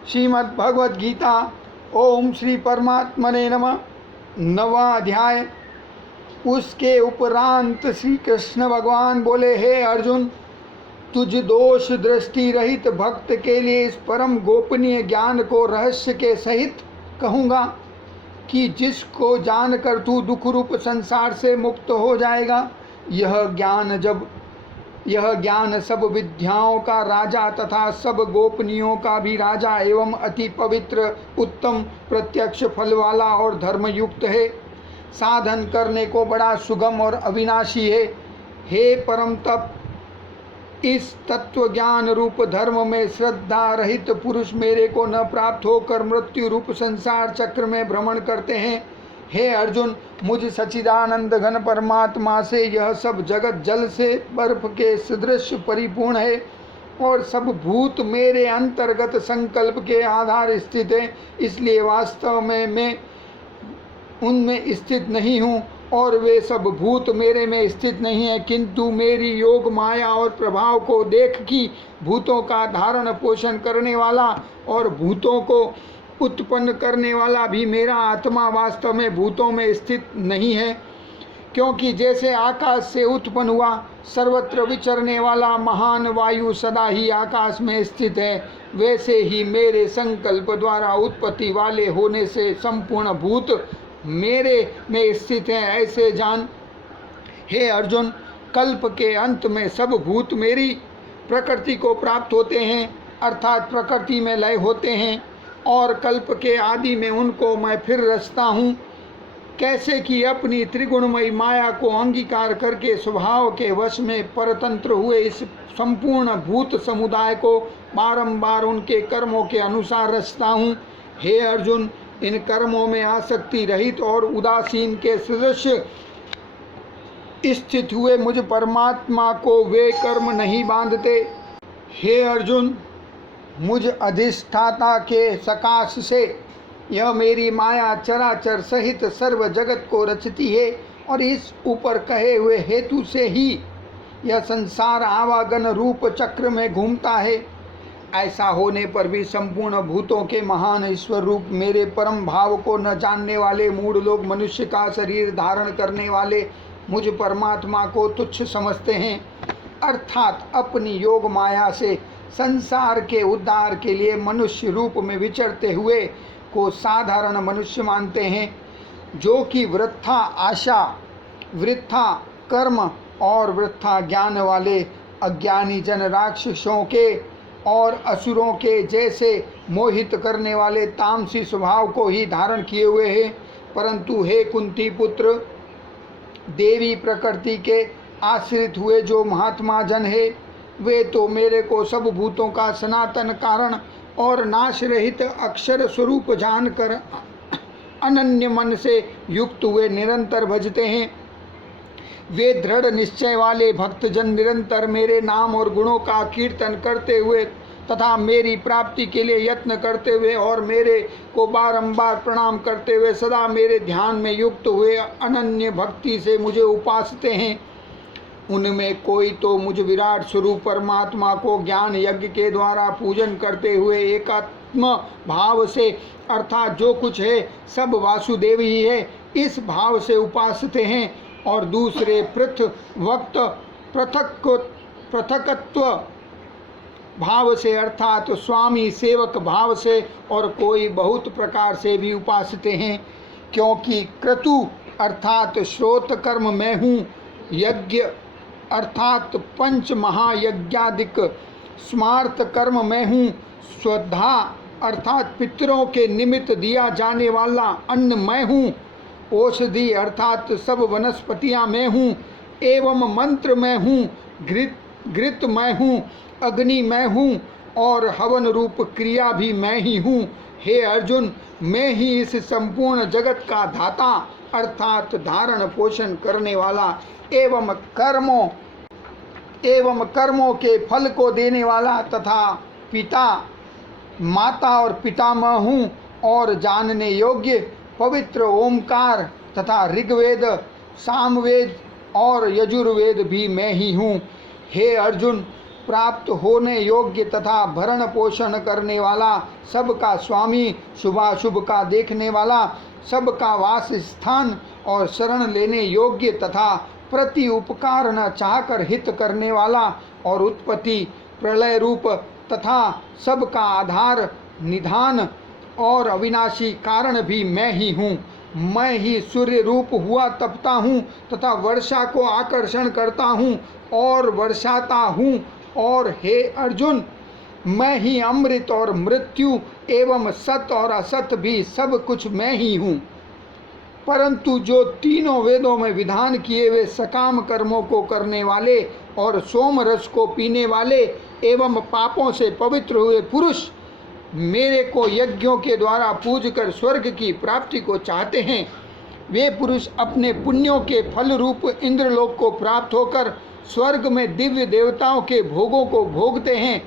श्रीमद् भगवद गीता। ओम श्री परमात्मने नमः। 9वां अध्याय। उसके उपरांत श्री कृष्ण भगवान बोले, हे अर्जुन, तुझ दोष दृष्टि रहित भक्त के लिए इस परम गोपनीय ज्ञान को रहस्य के सहित कहूँगा कि जिसको जानकर तू दुख रूप संसार से मुक्त हो जाएगा। यह ज्ञान सब विद्याओं का राजा तथा सब गोपनीयों का भी राजा एवं अति पवित्र, उत्तम, प्रत्यक्ष फल वाला और धर्मयुक्त है। साधन करने को बड़ा सुगम और अविनाशी है। हे परम तप, इस तत्व ज्ञान रूप धर्म में श्रद्धा रहित पुरुष मेरे को न प्राप्त होकर मृत्यु रूप संसार चक्र में भ्रमण करते हैं। हे अर्जुन, मुझ सच्चिदानंद घन परमात्मा से यह सब जगत जल से बर्फ के सदृश परिपूर्ण है और सब भूत मेरे अंतर्गत संकल्प के आधार स्थित है। इसलिए वास्तव में मैं उनमें स्थित नहीं हूँ और वे सब भूत मेरे में स्थित नहीं है, किंतु मेरी योग माया और प्रभाव को देख कि भूतों का धारण पोषण करने वाला और भूतों को उत्पन्न करने वाला भी मेरा आत्मा वास्तव में भूतों में स्थित नहीं है। क्योंकि जैसे आकाश से उत्पन्न हुआ सर्वत्र विचरने वाला महान वायु सदा ही आकाश में स्थित है, वैसे ही मेरे संकल्प द्वारा उत्पत्ति वाले होने से संपूर्ण भूत मेरे में स्थित हैं। ऐसे जान हे अर्जुन, कल्प के अंत में सब भूत मेरी प्रकृति को प्राप्त होते हैं, अर्थात प्रकृति में लय होते हैं, और कल्प के आदि में उनको मैं फिर रचता हूँ। कैसे कि अपनी त्रिगुणमयी माया को अंगीकार करके स्वभाव के वश में परतंत्र हुए इस संपूर्ण भूत समुदाय को बारंबार उनके कर्मों के अनुसार रचता हूँ। हे अर्जुन, इन कर्मों में आसक्ति रहित और उदासीन के सदृश स्थित हुए मुझ परमात्मा को वे कर्म नहीं बांधते। हे अर्जुन, मुझ अधिष्ठाता के सकाश से यह मेरी माया चराचर सहित सर्व जगत को रचती है और इस ऊपर कहे हुए हेतु से ही यह संसार आवागन रूप चक्र में घूमता है। ऐसा होने पर भी संपूर्ण भूतों के महान ईश्वर रूप मेरे परम भाव को न जानने वाले मूढ़ लोग मनुष्य का शरीर धारण करने वाले मुझ परमात्मा को तुच्छ समझते हैं, अर्थात अपनी योग माया से संसार के उद्धार के लिए मनुष्य रूप में विचरते हुए को साधारण मनुष्य मानते हैं, जो कि वृथा आशा, वृथा कर्म और वृथा ज्ञान वाले अज्ञानी जन राक्षसों के और असुरों के जैसे मोहित करने वाले तामसी स्वभाव को ही धारण किए हुए हैं। परंतु हे कुंती पुत्र, देवी प्रकृति के आश्रित हुए जो महात्मा जन है, वे तो मेरे को सब भूतों का सनातन कारण और नाश रहित अक्षर स्वरूप जानकर अनन्य मन से युक्त हुए निरंतर भजते हैं। वे दृढ़ निश्चय वाले भक्तजन निरंतर मेरे नाम और गुणों का कीर्तन करते हुए तथा मेरी प्राप्ति के लिए यत्न करते हुए और मेरे को बारंबार प्रणाम करते हुए सदा मेरे ध्यान में युक्त हुए अनन्य भक्ति से मुझे उपासते हैं। उनमें कोई तो मुझ विराट स्वरूप परमात्मा को ज्ञान यज्ञ के द्वारा पूजन करते हुए एकात्म भाव से, अर्थात जो कुछ है सब वासुदेव ही है, इस भाव से उपासते हैं, और दूसरे पृथकत्व भाव से, अर्थात स्वामी सेवक भाव से, और कोई बहुत प्रकार से भी उपासते हैं। क्योंकि क्रतु अर्थात श्रोत कर्म मैं हूँ, यज्ञ अर्थात पंच महायज्ञादिक स्मार्त कर्म मैं हूँ, श्रद्धा अर्थात पितरों के निमित्त दिया जाने वाला अन्न मैं हूँ, औषधि अर्थात सब वनस्पतियाँ मैं हूँ, एवं मंत्र मैं हूँ, घृत मैं हूँ, अग्नि मैं हूँ, और हवन रूप क्रिया भी मैं ही हूँ। हे अर्जुन, मैं ही इस संपूर्ण जगत का धाता अर्थात धारण पोषण करने वाला एवं कर्मों के फल को देने वाला तथा पिता, माता और पितामह हूँ, और जानने योग्य पवित्र ओमकार तथा ऋग्वेद, सामवेद और यजुर्वेद भी मैं ही हूँ। हे अर्जुन, प्राप्त होने योग्य तथा भरण पोषण करने वाला, सबका स्वामी, शुभाशुभ का देखने वाला, सबका वास स्थान और शरण लेने योग्य तथा प्रति उपकार न चाहकर हित करने वाला और उत्पत्ति प्रलय रूप तथा सबका आधार निधान और अविनाशी कारण भी मैं ही हूँ। मैं ही सूर्य रूप हुआ तपता हूँ तथा वर्षा को आकर्षण करता हूँ और वर्षाता हूँ। और हे अर्जुन, मैं ही अमृत और मृत्यु एवं सत और असत भी सब कुछ मैं ही हूँ। परंतु जो तीनों वेदों में विधान किए हुए सकाम कर्मों को करने वाले और सोम रस को पीने वाले एवं पापों से पवित्र हुए पुरुष मेरे को यज्ञों के द्वारा पूजकर स्वर्ग की प्राप्ति को चाहते हैं, वे पुरुष अपने पुण्यों के फल रूप इंद्रलोक को प्राप्त होकर स्वर्ग में दिव्य देवताओं के भोगों को भोगते हैं।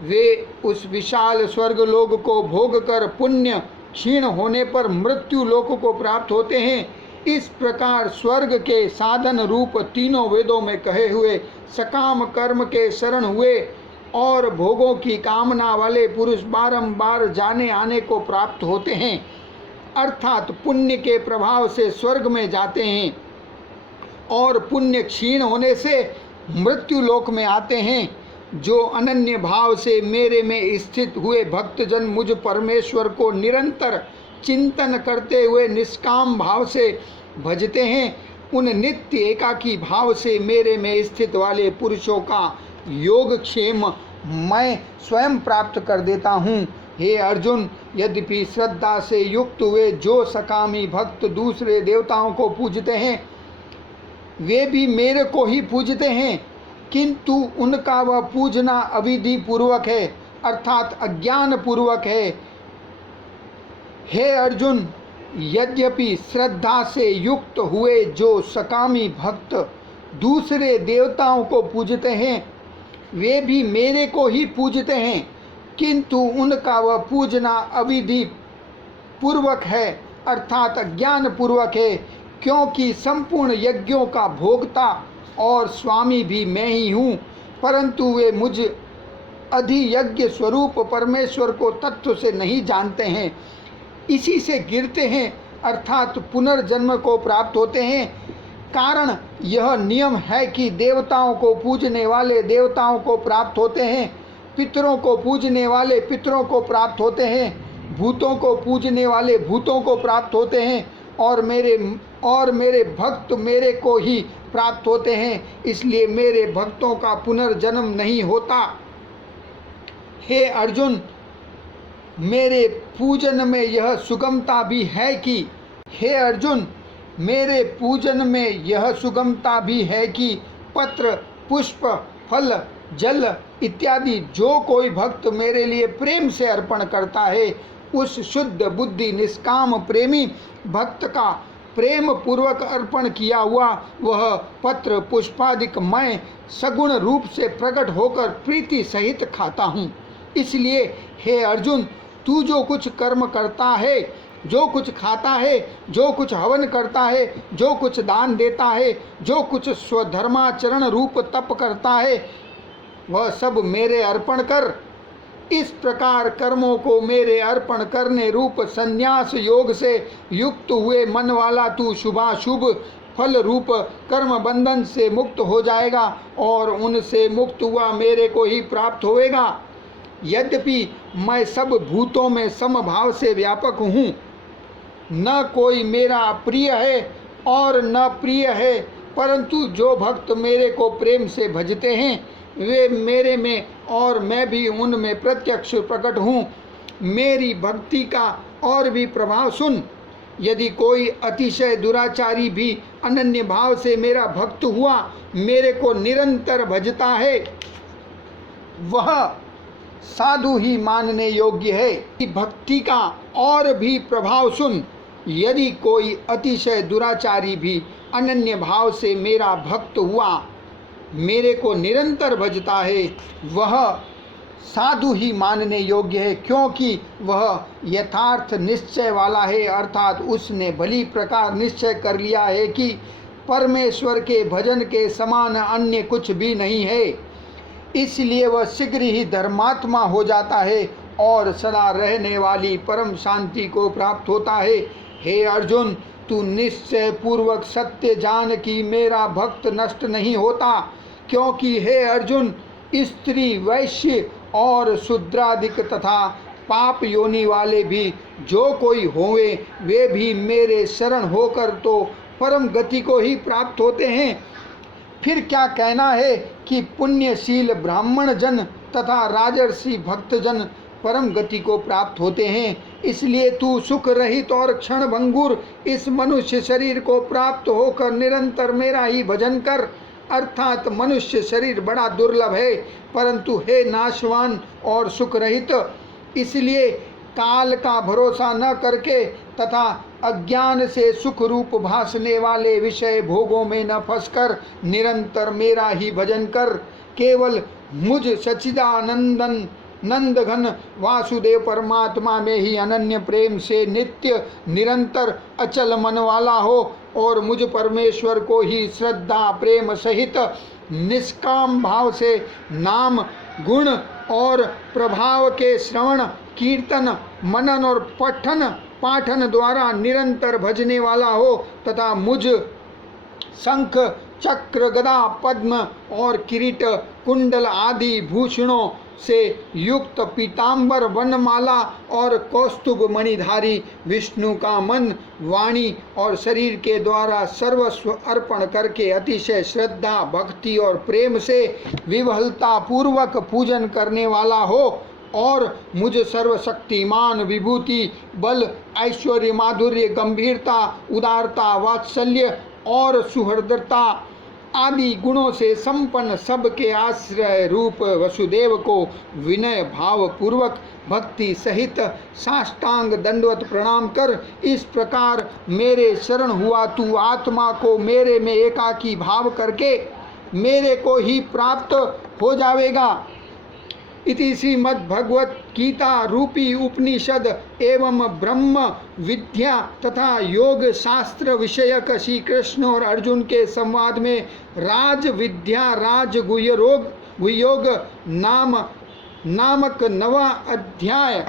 वे उस विशाल स्वर्ग लोक को भोग कर पुण्य क्षीण होने पर मृत्यु लोक को प्राप्त होते हैं। इस प्रकार स्वर्ग के साधन रूप तीनों वेदों में कहे हुए सकाम कर्म के शरण हुए और भोगों की कामना वाले पुरुष बारंबार जाने आने को प्राप्त होते हैं, अर्थात पुण्य के प्रभाव से स्वर्ग में जाते हैं और पुण्य क्षीण होने से मृत्यु लोक में आते हैं। जो अनन्य भाव से मेरे में स्थित हुए भक्तजन मुझ परमेश्वर को निरंतर चिंतन करते हुए निष्काम भाव से भजते हैं, उन नित्य एकाकी भाव से मेरे में स्थित वाले पुरुषों का योगक्षेम मैं स्वयं प्राप्त कर देता हूँ। हे अर्जुन, यद्यपि श्रद्धा से युक्त हुए जो सकामी भक्त दूसरे देवताओं को पूजते हैं, वे भी मेरे को ही पूजते हैं, किंतु उनका वह पूजना अविधि पूर्वक है, अर्थात अज्ञान पूर्वक है। हे अर्जुन, यद्यपि श्रद्धा से युक्त हुए जो सकामी भक्त दूसरे देवताओं को पूजते हैं, वे भी मेरे को ही पूजते हैं, किंतु उनका वह पूजना अविधि पूर्वक है, अर्थात अज्ञान पूर्वक है, क्योंकि संपूर्ण यज्ञों का भोक्ता और स्वामी भी मैं ही हूँ, परंतु वे मुझ अधियज्ञ स्वरूप परमेश्वर को तत्व से नहीं जानते हैं, इसी से गिरते हैं, अर्थात पुनर्जन्म को प्राप्त होते हैं। कारण यह नियम है कि देवताओं को पूजने वाले देवताओं को प्राप्त होते हैं, पितरों को पूजने वाले पितरों को प्राप्त होते हैं, भूतों को पूजने वाले भूतों को प्राप्त होते हैं और मेरे भक्त मेरे को ही प्राप्त होते हैं, इसलिए मेरे भक्तों का पुनर्जन्म नहीं होता। हे अर्जुन, मेरे पूजन में यह सुगमता भी है कि पत्र पुष्प फल जल इत्यादि जो कोई भक्त मेरे लिए प्रेम से अर्पण करता है, उस शुद्ध बुद्धि निष्काम प्रेमी भक्त का प्रेम पूर्वक अर्पण किया हुआ वह पत्र पुष्पादिक मैं सगुण रूप से प्रकट होकर प्रीति सहित खाता हूँ। इसलिए हे अर्जुन, तू जो कुछ कर्म करता है, जो कुछ खाता है, जो कुछ हवन करता है, जो कुछ दान देता है, जो कुछ स्वधर्माचरण रूप तप करता है, वह सब मेरे अर्पण कर। इस प्रकार कर्मों को मेरे अर्पण करने रूप संन्यास योग से युक्त हुए मन वाला तू शुभाशुभ फल रूप कर्म बंधन से मुक्त हो जाएगा और उनसे मुक्त हुआ मेरे को ही प्राप्त होएगा। यद्यपि मैं सब भूतों में समभाव से व्यापक हूँ, न कोई मेरा प्रिय है और न प्रिय है, परंतु जो भक्त मेरे को प्रेम से भजते हैं वे मेरे में और मैं भी उनमें प्रत्यक्ष प्रकट हूँ। मेरी भक्ति का और भी प्रभाव सुन। यदि कोई अतिशय दुराचारी भी अनन्य भाव से मेरा भक्त हुआ मेरे को निरंतर भजता है, वह साधु ही मानने योग्य है। भक्ति का और भी प्रभाव सुन। यदि कोई अतिशय दुराचारी भी अनन्य भाव से मेरा भक्त हुआ मेरे को निरंतर भजता है, वह साधु ही मानने योग्य है, क्योंकि वह यथार्थ निश्चय वाला है, अर्थात उसने भली प्रकार निश्चय कर लिया है कि परमेश्वर के भजन के समान अन्य कुछ भी नहीं है। इसलिए वह शीघ्र ही धर्मात्मा हो जाता है और सदा रहने वाली परम शांति को प्राप्त होता है। हे अर्जुन, तू निश्चय पूर्वक सत्य जान कि मेरा भक्त नष्ट नहीं होता, क्योंकि हे अर्जुन, स्त्री, वैश्य और शूद्रादिक तथा पाप योनि वाले भी जो कोई होवे, वे भी मेरे शरण होकर तो परम गति को ही प्राप्त होते हैं। फिर क्या कहना है कि पुण्यशील ब्राह्मण जन तथा राजर्षि भक्तजन परम गति को प्राप्त होते हैं। इसलिए तू सुख रहित और क्षण भंगुर इस मनुष्य शरीर को प्राप्त होकर निरंतर मेरा ही भजन कर। अर्थात मनुष्य शरीर बड़ा दुर्लभ है, परंतु हे नाशवान और सुख रहित, इसलिए काल का भरोसा न करके तथा अज्ञान से सुख रूप भासने वाले विषय भोगों में न फंसकर निरंतर मेरा ही भजन कर। केवल मुझ सच्चिदानंदन नंदघन वासुदेव परमात्मा में ही अनन्य प्रेम से नित्य निरंतर अचल मन वाला हो और मुझ परमेश्वर को ही श्रद्धा प्रेम सहित निष्काम भाव से नाम गुण और प्रभाव के श्रवण कीर्तन मनन और पाठन द्वारा निरंतर भजने वाला हो तथा मुझ शंख चक्र गदा पद्म और किरीट कुंडल आदि भूषणों से युक्त पीतांबर वनमाला और कौस्तुभ मणिधारी विष्णु का मन वाणी और शरीर के द्वारा सर्वस्व अर्पण करके अतिशय श्रद्धा भक्ति और प्रेम से विवहलता पूर्वक पूजन करने वाला हो और मुझ सर्वशक्तिमान विभूति बल ऐश्वर्य माधुर्य गंभीरता उदारता वात्सल्य और सुहृदता आदि गुणों से संपन्न सबके आश्रय रूप वसुदेव को विनय भाव पूर्वक भक्ति सहित साष्टांग दंडवत प्रणाम कर इस प्रकार मेरे शरण हुआ तू आत्मा को मेरे में एकाकी भाव करके मेरे को ही प्राप्त हो जाएगा। इति श्रीमद्भगवत गीता रूपी उपनिषद एवं ब्रह्म विद्या तथा योग शास्त्र विषयक श्री कृष्ण और अर्जुन के संवाद में राज विद्या राज गुह्योग नामक नवा अध्याय